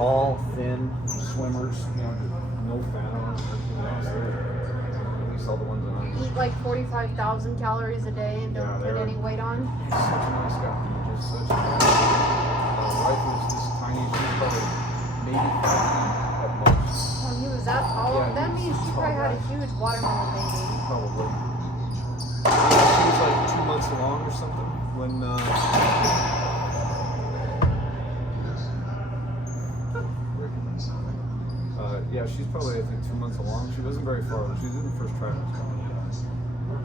tall, thin swimmers, no fat on them, everything else. At least all the ones that Eat like 45,000 calories a day and don't put any weight on. He's such a nice guy. Just such a nice guy. My wife was this tiny, she was probably maybe 5 feet at most. Oh, he was that tall? Yeah, that means she probably had a huge watermelon baby. Probably. Yeah, she was like 2 months along or something when yeah, she's probably, I think, 2 months along. She wasn't very far. She was in the first trimester. But,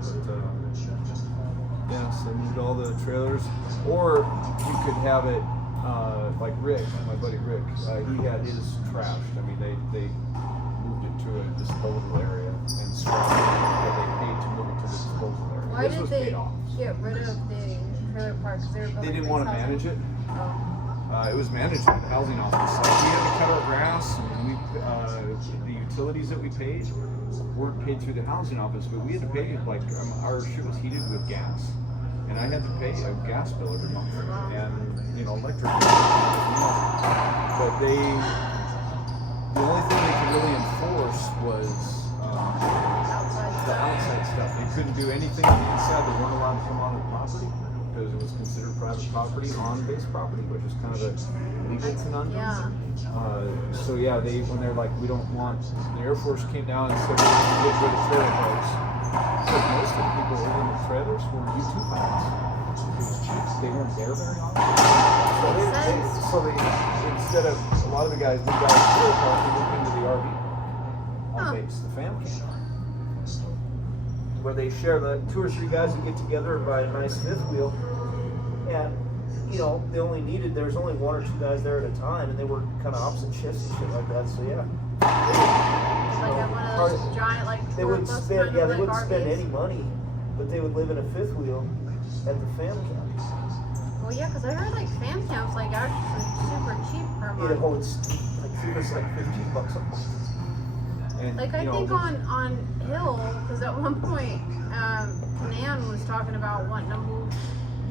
yeah, so they moved all the trailers. Or you could have it, like Rick, my buddy Rick, he had his trashed. I mean, they moved it to a disposal area and scrapped it, but they paid to move it to the disposal area. Why did they get rid of the trailer park? They didn't want to manage it. Oh. It was managed by the housing office. We had to cut our grass, and the utilities that we paid weren't paid through the housing office, but we had to pay, like, our shit was heated with gas, and I had to pay a gas bill every month, and electric bill. But the only thing they could really enforce was the outside stuff. They couldn't do anything on the inside. They weren't allowed to come on the property, because it was considered private property, on-base property, which is kind of a legal conundrum. Yeah. So yeah, when they're like, we don't want, the Air Force came down and said, we're going to get rid of trailer parks. So most of the people living in the trailers were U2 pilots. It was cheap. They weren't there very often. So they instead of, a lot of the guys moved out of the trailer park and moved into the RV on base, the family. Where they share the 2 or 3 guys who get together and buy a nice fifth wheel, and they only needed, there was only 1 or 2 guys there at a time, and they were kind of opposite shifts and shit like that. So yeah, Like at one of those giant they wouldn't spend any money, but they would live in a fifth wheel at the fam camp. Well, yeah, because I heard like fam camps actually super cheap per month. It was like $15 a month. And, I think on Hill, because at one point, Nan was talking about wanting to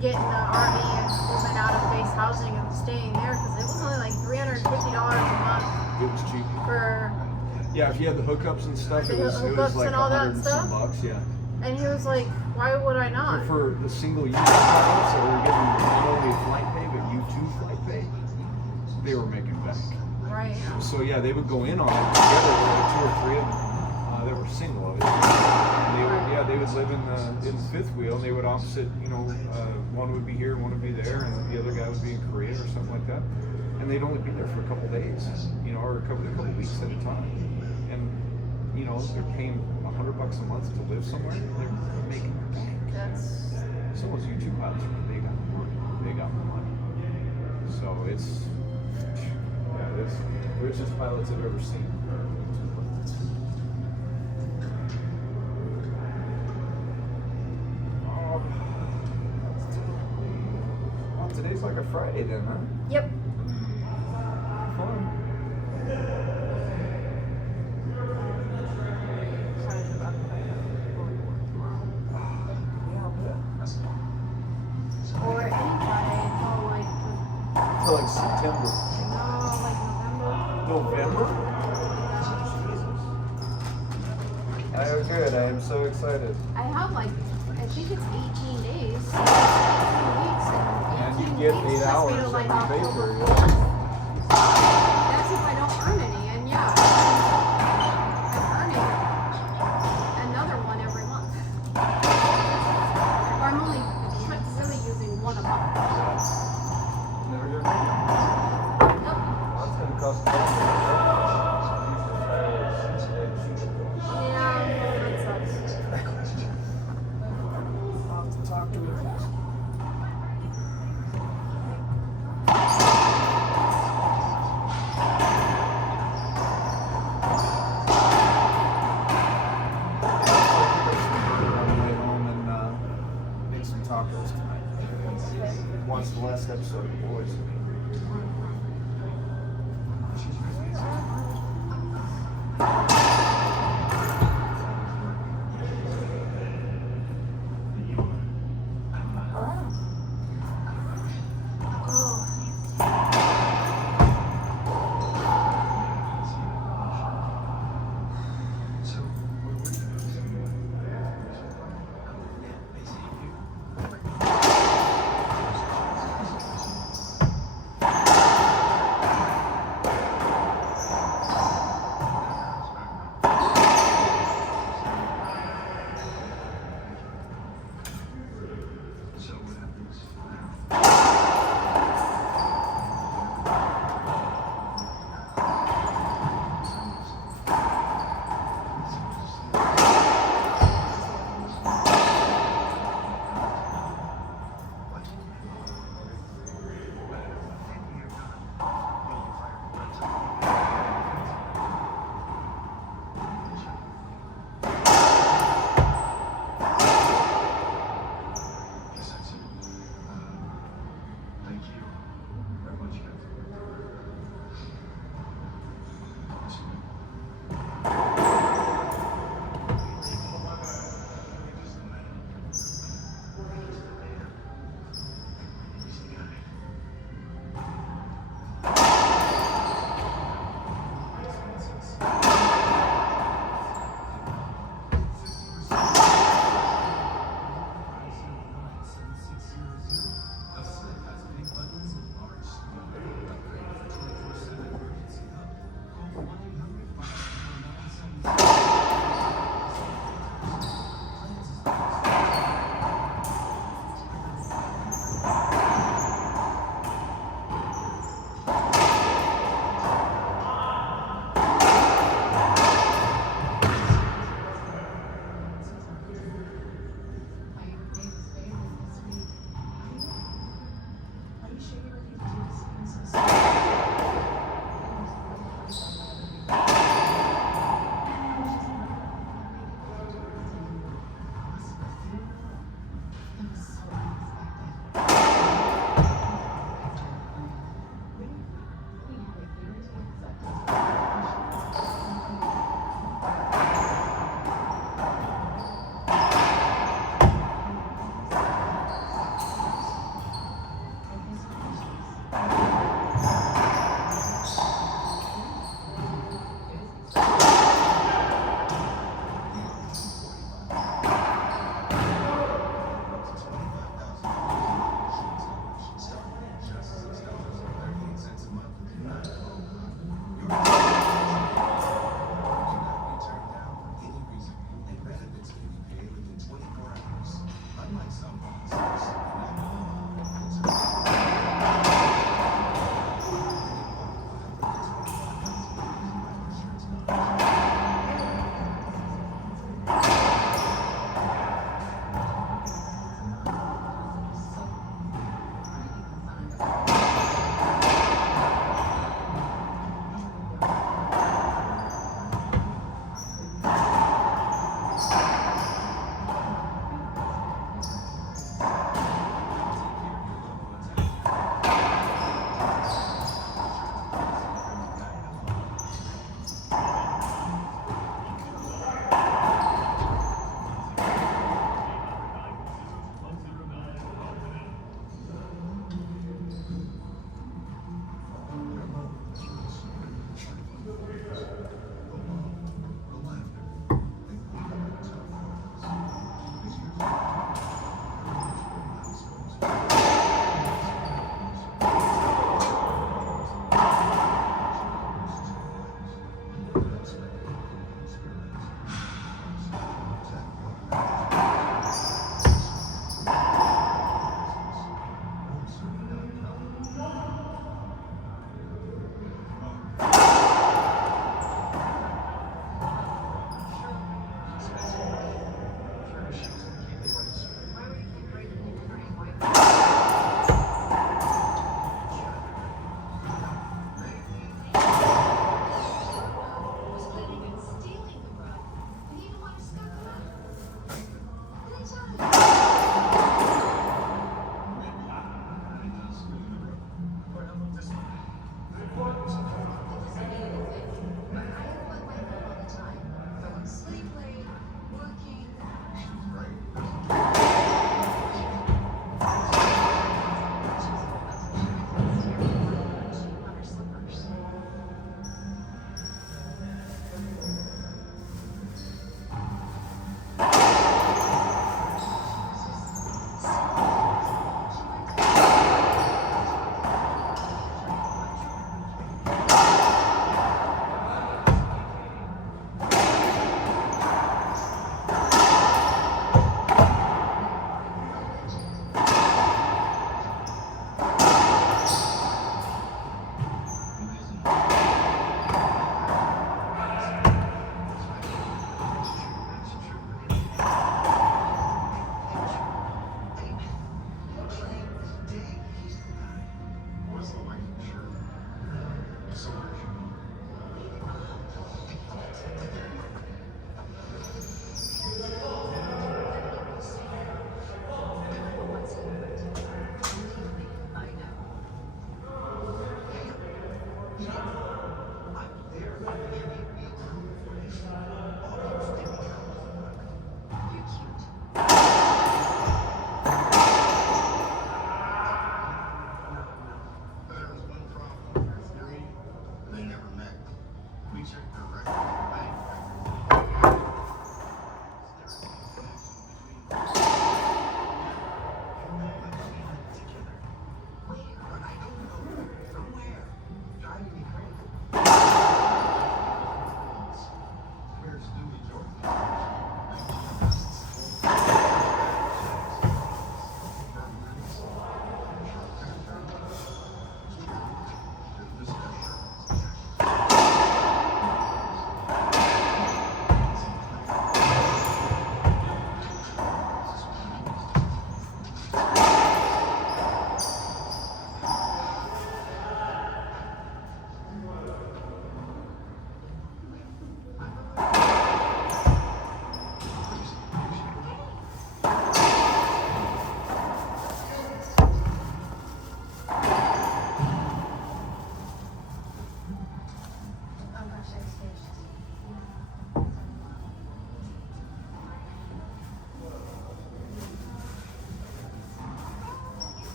get in the RV and moving out of base housing and staying there, because it was only like $350 a month. It was cheap. Yeah, if you had the hookups and stuff, it was like and all that $100 stuff. and some, yeah. And he was like, why would I not? And for the single use pilots that were getting not only flight pay, but U2 flight pay, they were making bank. Right. So yeah, they would go in on it together. There were 2 or 3 of them that were single. And they would live in the fifth wheel, and they would opposite. One would be here, one would be there, and the other guy would be in Korea or something like that. And they'd only be there for a couple days, or a couple weeks at a time. And they're paying $100 a month to live somewhere. They're making bank. So those YouTube pilots, they got money. They got money. So it's. Yeah, it's the richest pilots I've ever seen. Well, today's like a Friday then, huh? Yep. Fun. Or any Friday Until like September. November? Jesus. I am good. I am so excited. I have I think it's 18 days. 2 weeks. And you get 8 hours every pay period. That's if I don't earn any. And yeah, I'm earning another one every month. Or I'm only really using one a month. Never heard of it. Yep. That's going to cost money. Talk to her. Make some tacos tonight. Watch the last episode of The Boys.